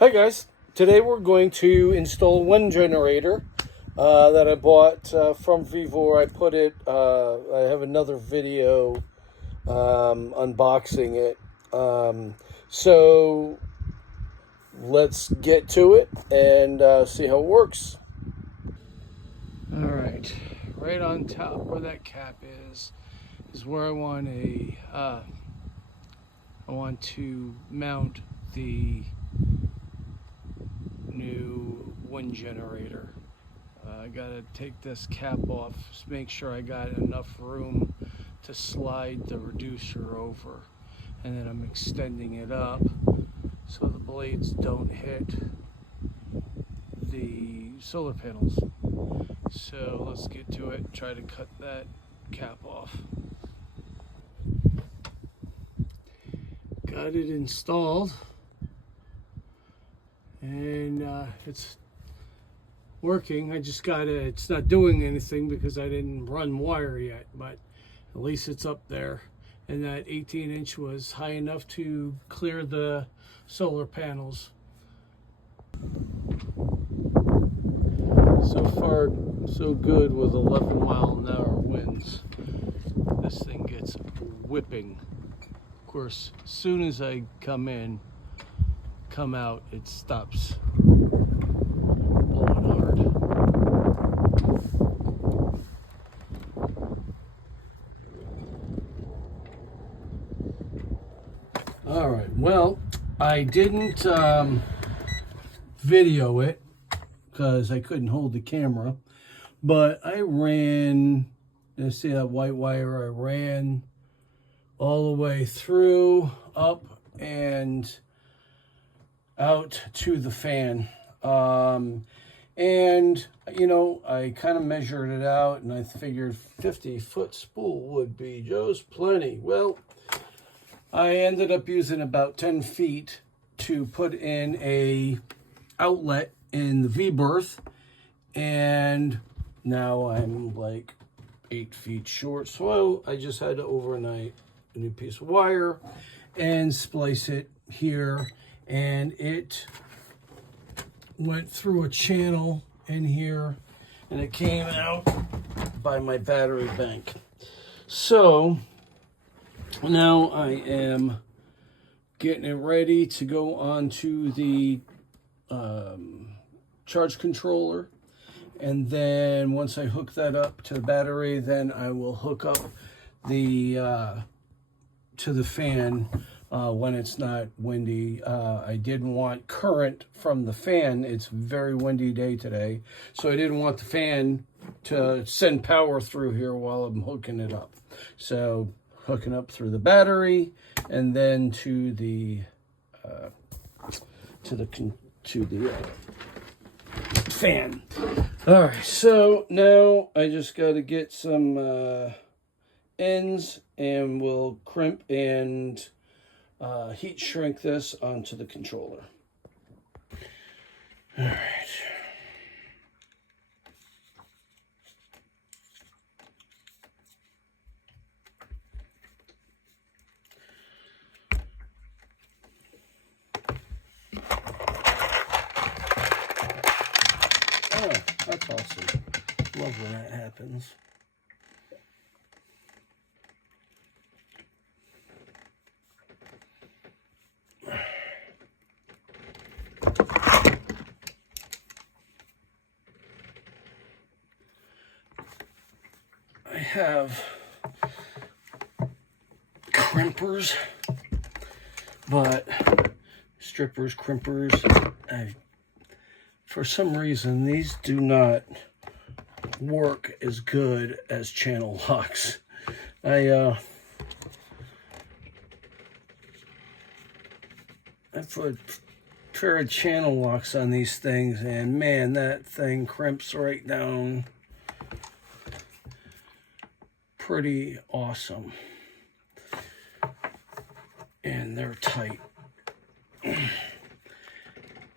Hi guys, today we're going to install a wind generator that I bought from Vivor. I have another video unboxing it. So let's get to it and see how it works. All right on top where that cap is where I want to mount the new wind generator. I gotta take this cap off, just make sure I got enough room to slide the reducer over, and then I'm extending it up so the blades don't hit the solar panels. So let's get to it, try to cut that cap off. Got it installed, and it's working. It's not doing anything because I didn't run wire yet, but at least it's up there. And that 18-inch was high enough to clear the solar panels. So far, so good with 11-mile-an-hour winds. This thing gets whipping. Of course, as soon as I come out, it stops blowing hard. All right, well, I didn't video it because I couldn't hold the camera, but I ran, you see that white wire, I ran all the way through, up, and out to the fan. And, you know, I kind of measured it out, and I figured 50-foot spool would be just plenty. Well, I ended up using about 10 feet to put in a outlet in the V-berth, and now I'm like 8 feet short. So I just had to overnight a new piece of wire and splice it here, and it went through a channel in here, and it came out by my battery bank. So now I am getting it ready to go onto the charge controller, and then once I hook that up to the battery, then I will hook up the to the fan when it's not windy. I didn't want current from the fan. It's a very windy day today, so I didn't want the fan to send power through here while I'm hooking it up. So hooking up through the battery, and then to the fan. All right, so now I just got to get some ends, and we'll crimp and heat shrink this onto the controller. All right. Oh, that's awesome. Love when that happens. I have crimpers, but strippers, crimpers, for some reason these do not work as good as channel locks. I put a pair of channel locks on these things, and man, that thing crimps right down. Pretty awesome. And they're tight.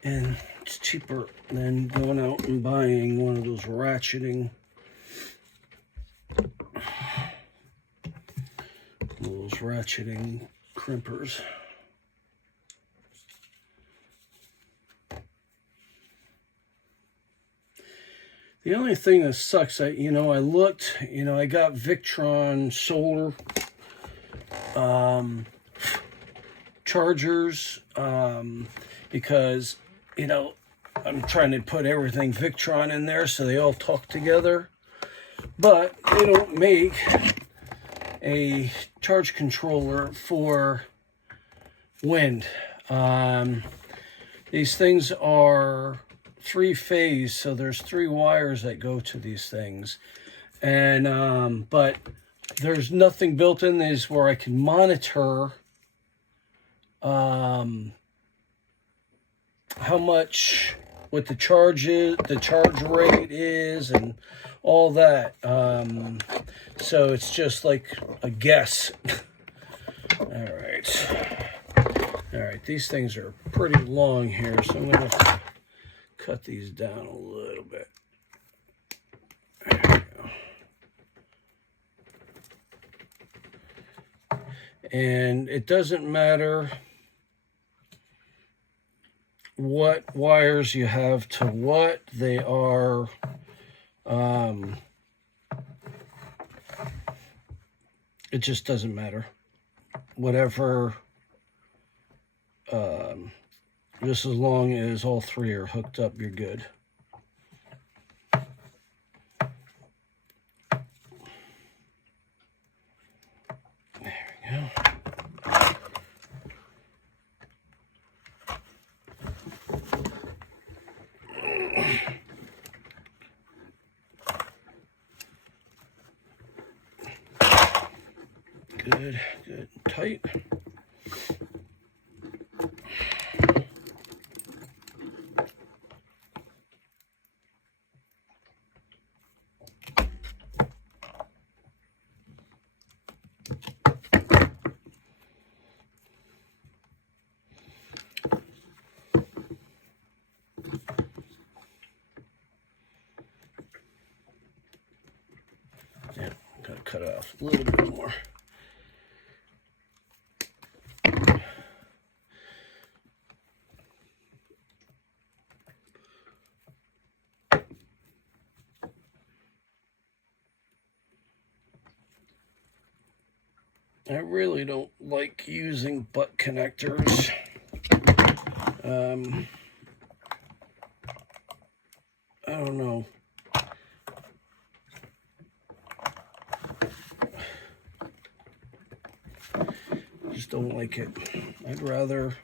And it's cheaper than going out and buying one of those ratcheting crimpers. The only thing that sucks, I looked, I got Victron solar chargers, because, I'm trying to put everything Victron in there so they all talk together. But they don't make a charge controller for wind. These things are 3-phase, so there's 3 wires that go to these things. And but there's nothing built in these where I can monitor how much, what the charge rate is, and all that. So it's just like a guess. All right, these things are pretty long here, so I'm going to cut these down a little bit. There we go. And it doesn't matter what wires you have to what, they are it just doesn't matter. Whatever, just as long as all 3 are hooked up, you're good. There we go. Good, tight. Yeah, gotta cut off a little bit more. I really don't like using butt connectors. I don't know. Just don't like it. I'd rather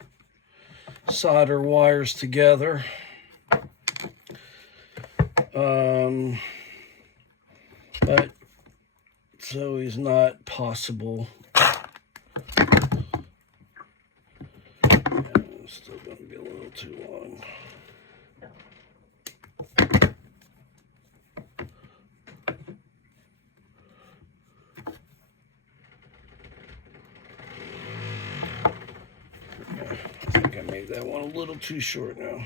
solder wires together. But it's always not possible. It's still going to be a little too long. I think I made that one a little too short now.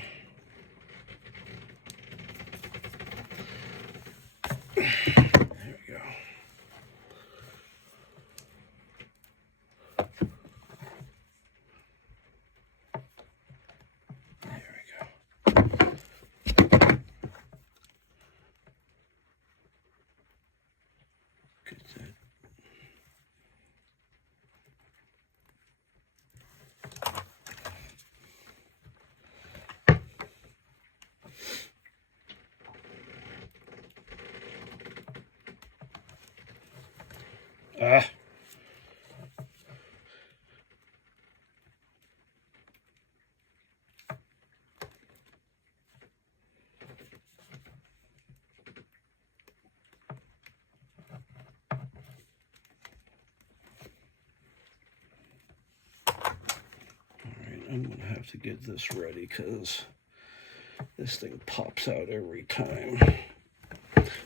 I'm going to have to get this ready because this thing pops out every time.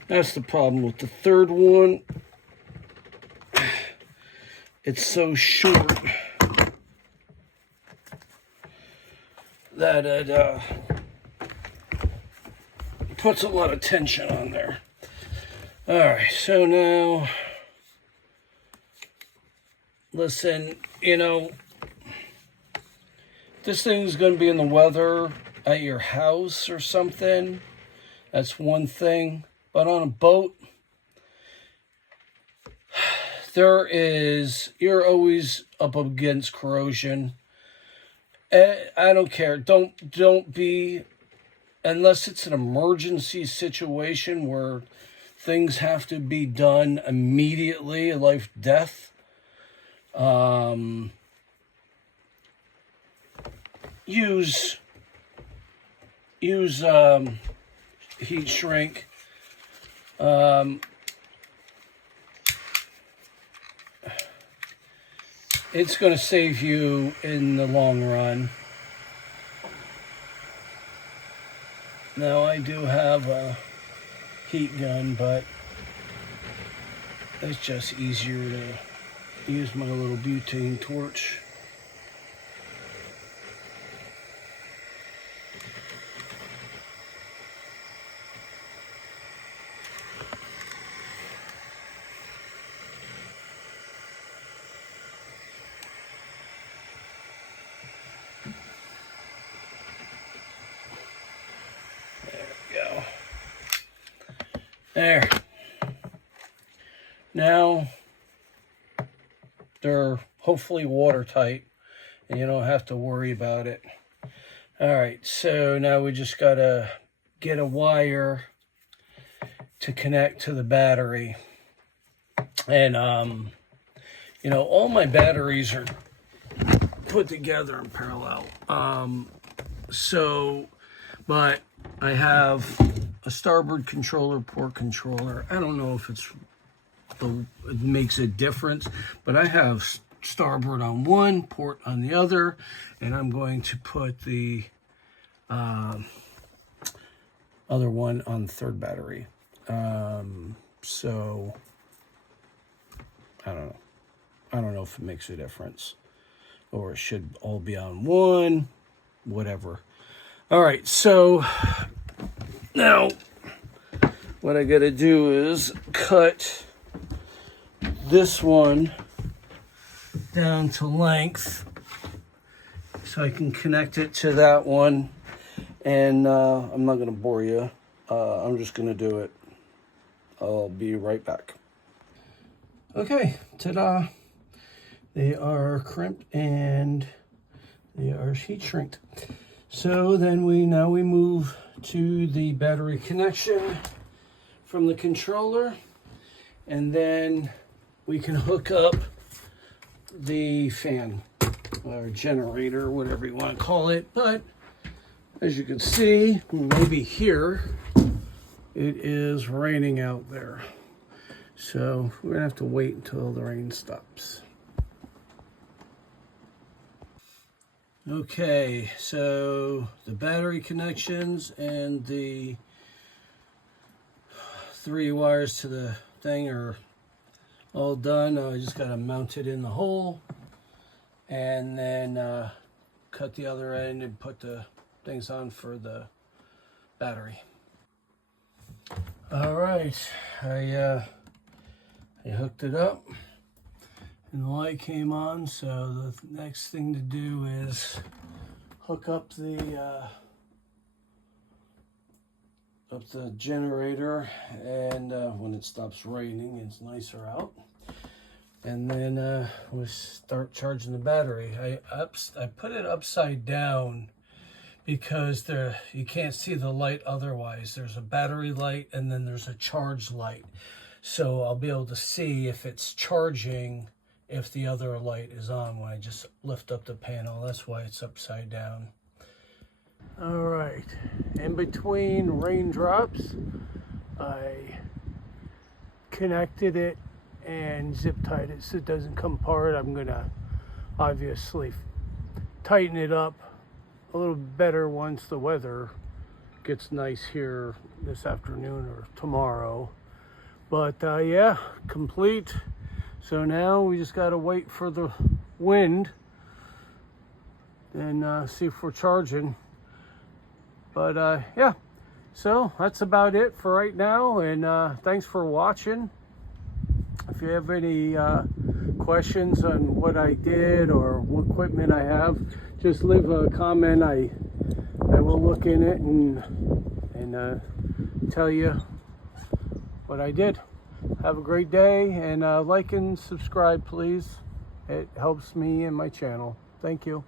That's the problem with the third one. It's so short that it puts a lot of tension on there. All right, so now, listen, this thing's going to be in the weather at your house or something. That's one thing. But on a boat, you're always up against corrosion. I don't care. Don't be, unless it's an emergency situation where things have to be done immediately, life, death. Use heat shrink. It's going to save you in the long run. Now I do have a heat gun, but it's just easier to use my little butane torch. There. Now they're hopefully watertight and you don't have to worry about it. All right, so now we just gotta get a wire to connect to the battery. And you know, all my batteries are put together in parallel. But I have a starboard controller, port controller. I don't know if it makes a difference, but I have starboard on one, port on the other, and I'm going to put the other one on the third battery. So I don't know. I don't know if it makes a difference, or it should all be on one, whatever. All right, so now what I got to do is cut this one down to length so I can connect it to that one. And I'm not going to bore you. I'm just going to do it. I'll be right back. Okay, ta-da. They are crimped and they are heat shrinked. So then now we move to the battery connection from the controller, and then we can hook up the fan or generator, whatever you want to call it. But as you can see, maybe here, it is raining out there. So we're gonna have to wait until the rain stops. Okay, so the battery connections and the 3 wires to the thing are all done. I just got to mount it in the hole and then cut the other end and put the things on for the battery. All right, I hooked it up. And the light came on, so the next thing to do is hook up the generator, and when it stops raining, it's nicer out. And then we'll start charging the battery. I put it upside down because you can't see the light otherwise. There's a battery light and then there's a charge light. So I'll be able to see if it's charging if the other light is on when I just lift up the panel. That's why it's upside down. All right, in between raindrops, I connected it and zip tied it so it doesn't come apart. I'm gonna obviously tighten it up a little better once the weather gets nice here this afternoon or tomorrow. But yeah, complete. So now we just got to wait for the wind and see if we're charging. But yeah, so that's about it for right now. And thanks for watching. If you have any questions on what I did or what equipment I have, just leave a comment. I will look in it and tell you what I did. Have a great day, and like and subscribe, please. It helps me and my channel. Thank you.